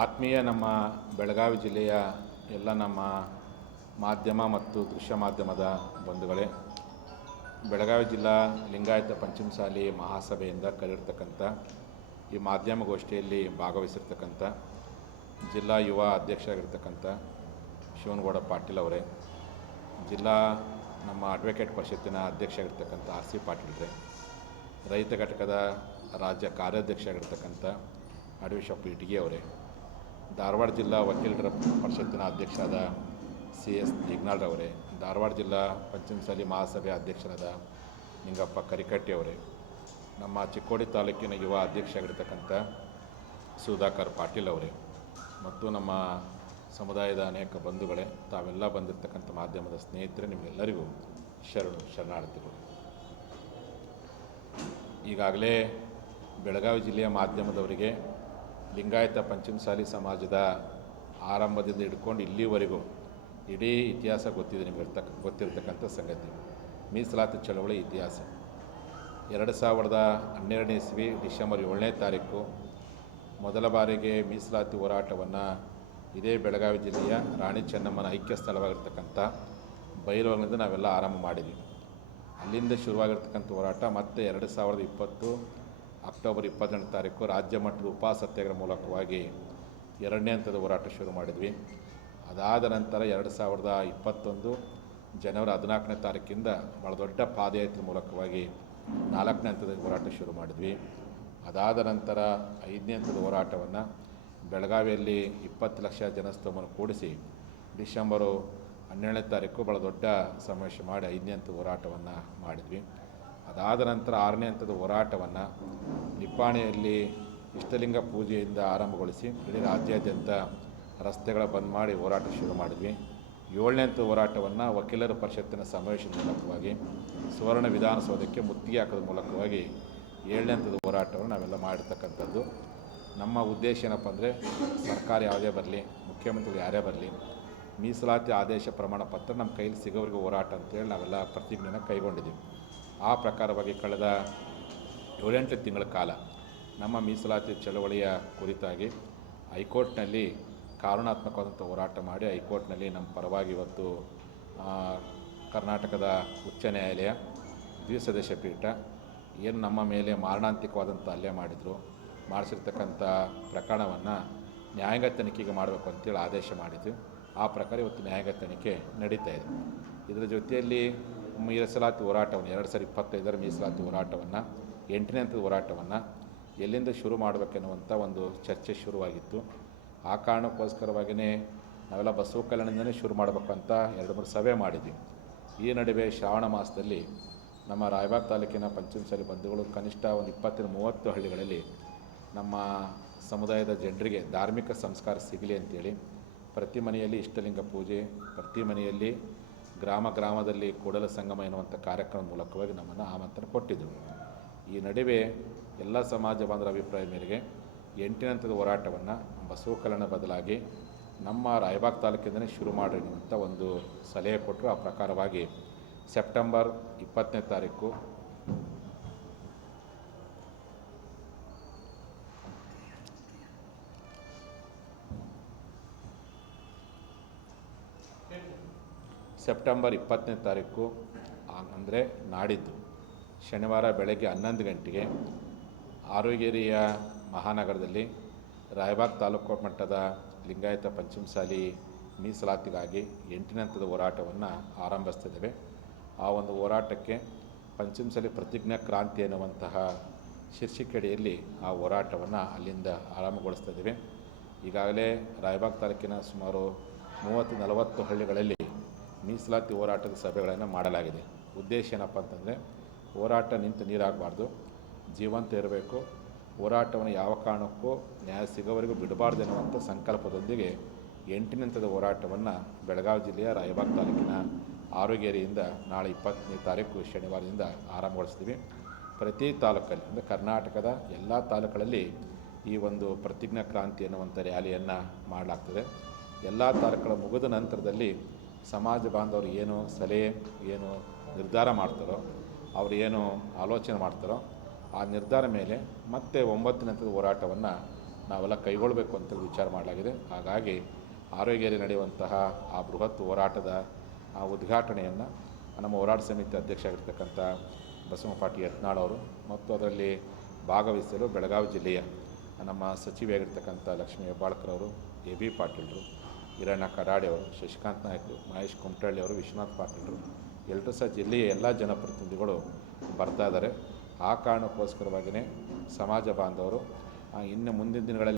ಆತ್ಮೀಯ ನಮ್ಮ ಬೆಳಗಾವಿ ಜಿಲ್ಲೆಯ ಎಲ್ಲ ನಮ್ಮ ಮಾಧ್ಯಮ ಮತ್ತು ದೃಶ್ಯ ಮಾಧ್ಯಮದ ಬಂಧುಗಳೇ, ಬೆಳಗಾವಿ ಜಿಲ್ಲಾ ಲಿಂಗಾಯತ ಪಂಚಮಸಾಲಿ ಮಹಾಸಭೆಯಿಂದ ಕರೆದಿರ್ತಕ್ಕಂಥ ಈ ಮಾಧ್ಯಮಗೋಷ್ಠಿಯಲ್ಲಿ ಭಾಗವಹಿಸಿರ್ತಕ್ಕಂಥ ಜಿಲ್ಲಾ ಯುವ ಅಧ್ಯಕ್ಷರಾಗಿರ್ತಕ್ಕಂಥ ಶಿವನಗೌಡ ಪಾಟೀಲ್ ಅವರೇ, ಜಿಲ್ಲಾ ನಮ್ಮ ಅಡ್ವೊಕೇಟ್ ಪರಿಷತ್ತಿನ ಅಧ್ಯಕ್ಷರಾಗಿರ್ತಕ್ಕಂಥ ಆರ್ ಸಿ ಪಾಟೀಲ್ರೇ ರೈತ ಘಟಕದ ರಾಜ್ಯ ಕಾರ್ಯಾಧ್ಯಕ್ಷರಾಗಿರ್ತಕ್ಕಂಥ ಅಡ್ವಿಶಪ್ಪ ಇಟಗಿ ಅವರೇ ಧಾರವಾಡ ಜಿಲ್ಲಾ ವಕೀಲರ ಪರಿಷತ್ತಿನ ಅಧ್ಯಕ್ಷರಾದ ಸಿ ಎಸ್ ಜಿಗ್ನಾಳ್ರವರೇ ಧಾರವಾಡ ಜಿಲ್ಲಾ ಪಂಚಮಸಾಲಿ ಮಹಾಸಭೆ ಅಧ್ಯಕ್ಷರಾದ ನಿಂಗಪ್ಪ ಕರಿಕಟ್ಟಿ ಅವರೇ ನಮ್ಮ ಚಿಕ್ಕೋಡಿ ತಾಲೂಕಿನ ಯುವ ಅಧ್ಯಕ್ಷರಾಗಿರ್ತಕ್ಕಂಥ ಸುಧಾಕರ್ ಪಾಟೀಲ್ ಅವರೇ ಮತ್ತು ನಮ್ಮ ಸಮುದಾಯದ ಅನೇಕ ಬಂಧುಗಳೇ, ತಾವೆಲ್ಲ ಬಂದಿರತಕ್ಕಂಥ ಮಾಧ್ಯಮದ ಸ್ನೇಹಿತರೆ ನಿಮಗೆಲ್ಲರಿಗೂ ಶರಣು ಶರಣಾರ್ಥಿಗಳು. ಈಗಾಗಲೇ ಬೆಳಗಾವಿ ಜಿಲ್ಲೆಯ ಮಾಧ್ಯಮದವರಿಗೆ ಲಿಂಗಾಯತ ಪಂಚಮಸಾಲಿ ಸಮಾಜದ ಆರಂಭದಿಂದ ಹಿಡ್ಕೊಂಡು ಇಲ್ಲಿವರೆಗೂ ಇಡೀ ಇತಿಹಾಸ ಗೊತ್ತಿದೆ ನಿಮಗೆ ಇರ್ತಕ್ಕ ಗೊತ್ತಿರತಕ್ಕಂಥ ಸಂಗತಿ. ಮೀಸಲಾತಿ ಚಳವಳಿ ಇತಿಹಾಸ. ಎರಡು ಸಾವಿರದ ಹನ್ನೆರಡನೇ ಇಸ್ವಿ ಡಿಸೆಂಬರ್ ಏಳನೇ ತಾರೀಕು ಮೊದಲ ಬಾರಿಗೆ ಮೀಸಲಾತಿ ಹೋರಾಟವನ್ನು ಇದೇ ಬೆಳಗಾವಿ ಜಿಲ್ಲೆಯ ರಾಣಿ ಚೆನ್ನಮ್ಮನ ಐಕ್ಯ ಸ್ಥಳವಾಗಿರ್ತಕ್ಕಂಥ ಬೈಲೂರಿನಿಂದ ನಾವೆಲ್ಲ ಆರಂಭ ಮಾಡಿದ್ವಿ. ಅಲ್ಲಿಂದ ಶುರುವಾಗಿರ್ತಕ್ಕಂಥ ಹೋರಾಟ ಮತ್ತೆ ಎರಡು ಸಾವಿರದ ಇಪ್ಪತ್ತು ಅಕ್ಟೋಬರ್ ಇಪ್ಪತ್ತೆಂಟು ತಾರೀಕು ರಾಜ್ಯ ಮಟ್ಟದ ಉಪ ಸತ್ಯಾಗ್ರಹ ಮೂಲಕವಾಗಿ ಎರಡನೇ ಹಂತದ ಹೋರಾಟ ಶುರು ಮಾಡಿದ್ವಿ. ಅದಾದ ನಂತರ ಎರಡು ಸಾವಿರದ ಇಪ್ಪತ್ತೊಂದು ಜನವರಿ ಹದಿನಾಲ್ಕನೇ ತಾರೀಕಿಂದ ಭಾಳ ದೊಡ್ಡ ಪಾದಯಾತ್ರೆ ಮೂಲಕವಾಗಿ ನಾಲ್ಕನೇ ಹಂತದ ಹೋರಾಟ ಶುರು ಮಾಡಿದ್ವಿ. ಅದಾದ ನಂತರ ಐದನೇ ಹಂತದ ಹೋರಾಟವನ್ನು ಬೆಳಗಾವಿಯಲ್ಲಿ ಇಪ್ಪತ್ತು ಲಕ್ಷ ಜನಸ್ತೋಮನ್ನು ಕೂಡಿಸಿ ಡಿಸೆಂಬರು ಹನ್ನೆರಡನೇ ತಾರೀಕು ಭಾಳ ದೊಡ್ಡ ಸಮಾವೇಶ ಮಾಡಿ ಐದನೇ ಹಂತದ ಹೋರಾಟವನ್ನು ಮಾಡಿದ್ವಿ. ಅದಾದ ನಂತರ ಆರನೇ ಹಂತದ ಹೋರಾಟವನ್ನು ನಿಪ್ಪಾಣಿಯಲ್ಲಿ ಇಷ್ಟಲಿಂಗ ಪೂಜೆಯಿಂದ ಆರಂಭಗೊಳಿಸಿ ಇಡೀ ರಾಜ್ಯಾದ್ಯಂತ ರಸ್ತೆಗಳ ಬಂದ್ ಮಾಡಿ ಹೋರಾಟ ಶುರು ಮಾಡಿದ್ವಿ. ಏಳನೇ ಹಂತದ ಹೋರಾಟವನ್ನು ವಕೀಲರ ಪರಿಷತ್ತಿನ ಸಮಾವೇಶದ ಮೂಲಕವಾಗಿ, ಸುವರ್ಣ ವಿಧಾನಸೌಧಕ್ಕೆ ಮುತ್ತಿಗೆ ಹಾಕೋದ್ರ ಮೂಲಕವಾಗಿ ಏಳನೇ ಹಂತದ ಹೋರಾಟವನ್ನು ನಾವೆಲ್ಲ ಮಾಡಿರ್ತಕ್ಕಂಥದ್ದು. ನಮ್ಮ ಉದ್ದೇಶ ಏನಪ್ಪ ಅಂದರೆ, ಸರ್ಕಾರ ಯಾವುದೇ ಬರಲಿ, ಮುಖ್ಯಮಂತ್ರಿಗಳು ಯಾರೇ ಬರಲಿ, ಮೀಸಲಾತಿ ಆದೇಶ ಪ್ರಮಾಣ ಪತ್ರ ನಮ್ಮ ಕೈಲಿ ಸಿಗೋವರೆಗೂ ಹೋರಾಟ ಅಂತೇಳಿ ನಾವೆಲ್ಲ ಪ್ರತಿಜ್ಞೆನ ಕೈಗೊಂಡಿದ್ದೀವಿ ಆ ಪ್ರಕಾರವಾಗಿ ಕಳೆದ ಏಳೆಂಟು ತಿಂಗಳ ಕಾಲ ನಮ್ಮ ಮೀಸಲಾತಿ ಚಳವಳಿಯ ಕುರಿತಾಗಿ ಹೈಕೋರ್ಟ್ನಲ್ಲಿ ಕಾರಣಾತ್ಮಕವಾದಂಥ ಹೋರಾಟ ಮಾಡಿ ಹೈಕೋರ್ಟ್ನಲ್ಲಿ ನಮ್ಮ ಪರವಾಗಿ ಇವತ್ತು ಕರ್ನಾಟಕದ ಉಚ್ಚ ನ್ಯಾಯಾಲಯ ದ್ವಿಸದಸ್ಯ ಪೀಠ ಏನು ನಮ್ಮ ಮೇಲೆ ಮಾರಣಾಂತಿಕವಾದಂಥ ಹಲ್ಲೆ ಮಾಡಿದರು, ಮಾಡಿಸಿರ್ತಕ್ಕಂಥ ಪ್ರಕರಣವನ್ನು ನ್ಯಾಯಾಂಗ ತನಿಖೆಗೆ ಮಾಡಬೇಕು ಅಂತೇಳಿ ಆದೇಶ ಮಾಡಿದ್ವಿ. ಆ ಪ್ರಕಾರ ಇವತ್ತು ನ್ಯಾಯಾಂಗ ತನಿಖೆ ನಡೀತಾ ಇದೆ. ಇದರ ಜೊತೆಯಲ್ಲಿ ಮೀಸಲಾತಿ ಹೋರಾಟವನ್ನು, ಎರಡು ಸಾವಿರದ ಇಪ್ಪತ್ತೈದರ ಮೀಸಲಾತಿ ಹೋರಾಟವನ್ನು, ಎಂಟನೇ ಹಂತದ ಹೋರಾಟವನ್ನು ಎಲ್ಲಿಂದ ಶುರು ಮಾಡಬೇಕೆನ್ನುವಂಥ ಒಂದು ಚರ್ಚೆ ಶುರುವಾಗಿತ್ತು. ಆ ಕಾರಣಕ್ಕೋಸ್ಕರವಾಗಿಯೇ ನಾವೆಲ್ಲ ಬಸವ ಕಲ್ಯಾಣದಿಂದಲೇ ಶುರು ಮಾಡಬೇಕಂತ ಎರಡು ಮೂರು ಸಭೆ ಮಾಡಿದ್ವಿ. ಈ ನಡುವೆ ಶ್ರಾವಣ ಮಾಸದಲ್ಲಿ ನಮ್ಮ ರಾಯಬಾಗ್ ತಾಲೂಕಿನ ಪಂಚಮಸಾಲಿ ಬಂಧುಗಳು ಕನಿಷ್ಠ ಒಂದು ಇಪ್ಪತ್ತರಿಂದ ಮೂವತ್ತು ಹಳ್ಳಿಗಳಲ್ಲಿ ನಮ್ಮ ಸಮುದಾಯದ ಜನರಿಗೆ ಧಾರ್ಮಿಕ ಸಂಸ್ಕಾರ ಸಿಗಲಿ ಅಂತೇಳಿ ಪ್ರತಿ ಮನೆಯಲ್ಲಿ ಇಷ್ಟಲಿಂಗ ಪೂಜೆ, ಪ್ರತಿ ಮನೆಯಲ್ಲಿ ಗ್ರಾಮ ಗ್ರಾಮದಲ್ಲಿ ಕೂಡಲ ಸಂಗಮ ಎನ್ನುವಂಥ ಕಾರ್ಯಕ್ರಮದ ಮೂಲಕವಾಗಿ ನಮ್ಮನ್ನು ಆಮಂತ್ರಣ ಕೊಟ್ಟಿದ್ದರು. ಈ ನಡುವೆ ಎಲ್ಲ ಸಮಾಜ ಬಾಂಧವರ ಅಭಿಪ್ರಾಯ ಮೇರೆಗೆ ಎಂಟಿನಂತದ ಹಂತದ ಹೋರಾಟವನ್ನು ಬಸವ ಕಲ್ಯಾಣ ಬದಲಾಗಿ ನಮ್ಮ ರಾಯಬಾಗ್ ತಾಲೂಕಿಂದಲೇ ಶುರು ಮಾಡಿ ಅಂತ ಒಂದು ಸಲಹೆ ಕೊಟ್ಟರು ಆ ಪ್ರಕಾರವಾಗಿ ಸೆಪ್ಟೆಂಬರ್ ಇಪ್ಪತ್ತನೇ ತಾರೀಕು ಸೆಪ್ಟೆಂಬರ್ ಇಪ್ಪತ್ತನೇ ತಾರೀಕು ಅಂದರೆ ನಾಡಿದ್ದು. ಶನಿವಾರ ಬೆಳಗ್ಗೆ ಹನ್ನೊಂದು ಗಂಟೆಗೆ ಆರೋಗ್ಯರಿಯ ಮಹಾನಗರದಲ್ಲಿ ರಾಯಬಾಗ್ ತಾಲೂಕು ಮಟ್ಟದ ಲಿಂಗಾಯತ ಪಂಚಮಸಾಲಿ ಮೀಸಲಾತಿಗಾಗಿ ಎಂಟನೇ ಹಂತದ ಹೋರಾಟವನ್ನು ಆರಂಭಿಸ್ತಿದ್ದೇವೆ. ಆ ಒಂದು ಹೋರಾಟಕ್ಕೆ ಪಂಚಮಸಾಲಿ ಪ್ರತಿಜ್ಞಾ ಕ್ರಾಂತಿ ಎನ್ನುವಂತಹ ಶೀರ್ಷಿಕೆಡೆಯಲ್ಲಿ ಆ ಹೋರಾಟವನ್ನು ಅಲ್ಲಿಂದ ಆರಂಭಗೊಳಿಸ್ತಾ ಇದ್ದೇವೆ ಈಗಾಗಲೇ ರಾಯಬಾಗ್ ತಾಲೂಕಿನ ಸುಮಾರು ಮೂವತ್ತು ನಲವತ್ತು ಹಳ್ಳಿಗಳಲ್ಲಿ ಮೀಸಲಾತಿ ಹೋರಾಟದ ಸಭೆಗಳನ್ನು ಮಾಡಲಾಗಿದೆ. ಉದ್ದೇಶ ಏನಪ್ಪ ಅಂತಂದರೆ, ಹೋರಾಟ ನಿಂತು ನೀರಾಗಬಾರ್ದು. ಜೀವಂತ ಇರಬೇಕು. ಹೋರಾಟವನ್ನು ಯಾವ ಕಾರಣಕ್ಕೂ ನ್ಯಾಯ ಸಿಗೋವರೆಗೂ ಬಿಡಬಾರ್ದು ಎನ್ನುವಂಥ ಸಂಕಲ್ಪದೊಂದಿಗೆ ಎಂಟಿನಂತದ ಹೋರಾಟವನ್ನು ಬೆಳಗಾವಿ ಜಿಲ್ಲೆಯ ರಾಯಬಾಗ್ ತಾಲೂಕಿನ ಆರೋಗ್ಯರಿಯಿಂದ ನಾಳೆ ಇಪ್ಪತ್ತನೇ ತಾರೀಕು ಶನಿವಾರದಿಂದ ಆರಂಭಗೊಳಿಸ್ತೀವಿ. ಪ್ರತಿ ತಾಲೂಕಲ್ಲಿ, ಅಂದರೆ ಕರ್ನಾಟಕದ ಎಲ್ಲ ತಾಲೂಕುಗಳಲ್ಲಿ ಈ ಒಂದು ಪ್ರತಿಜ್ಞಾ ಕ್ರಾಂತಿ ಎನ್ನುವಂಥ ರ್ಯಾಲಿಯನ್ನು ಮಾಡಲಾಗ್ತದೆ. ಎಲ್ಲ ತಾಲೂಕುಗಳ ಮುಗಿದ ನಂತರದಲ್ಲಿ ಸಮಾಜ ಬಾಂಧವರು ಏನು ಸಲಹೆ ಏನು ನಿರ್ಧಾರ ಮಾಡ್ತಾರೋ, ಅವರು ಏನು ಆಲೋಚನೆ ಮಾಡ್ತಾರೋ, ಆ ನಿರ್ಧಾರ ಮೇಲೆ ಮತ್ತೆ ಒಂಬತ್ತು ನಂತರದ ಹೋರಾಟವನ್ನು ನಾವೆಲ್ಲ ಕೈಗೊಳ್ಳಬೇಕು ಅಂತ ವಿಚಾರ ಮಾಡಲಾಗಿದೆ. ಹಾಗಾಗಿ ಆರೋಗ್ಯದಲ್ಲಿ ನಡೆಯುವಂತಹ ಆ ಬೃಹತ್ ಹೋರಾಟದ ಆ ಉದ್ಘಾಟನೆಯನ್ನು ನಮ್ಮ ಹೋರಾಟ ಸಮಿತಿ ಅಧ್ಯಕ್ಷ ಆಗಿರ್ತಕ್ಕಂಥ ಬಸವಪಾಟಿ ಯತ್ನಾಳ್ ಅವರು ಮತ್ತು ಅದರಲ್ಲಿ ಭಾಗವಹಿಸಲು ಬೆಳಗಾವಿ ಜಿಲ್ಲೆಯ ನಮ್ಮ ಸಚಿವೆಯಾಗಿರ್ತಕ್ಕಂಥ ಲಕ್ಷ್ಮೀ ಹೆಬ್ಬಾಳ್ಕರ್ ಅವರು, ಎ ಬಿ ಪಾಟೀಲ್ರು ಹಿರಣ್ಣ ಕಡಾಡಿ ಅವರು, ಶಶಿಕಾಂತ್ ನಾಯ್ಕರು, ಮಹೇಶ್ ಕುಮಟಳ್ಳಿ ಅವರು, ವಿಶ್ವನಾಥ್ ಪಾಟೀಲ್ರು ಎಲ್ಲರೂ ಸಹ ಜಿಲ್ಲೆಯ ಎಲ್ಲ ಜನಪ್ರತಿನಿಧಿಗಳು ಬರ್ತಾ ಇದ್ದಾರೆ ಆ ಕಾರಣಕ್ಕೋಸ್ಕರವಾಗಿಯೇ ಸಮಾಜ ಬಾಂಧವರು ಇನ್ನು ಮುಂದಿನ ದಿನಗಳಲ್ಲಿ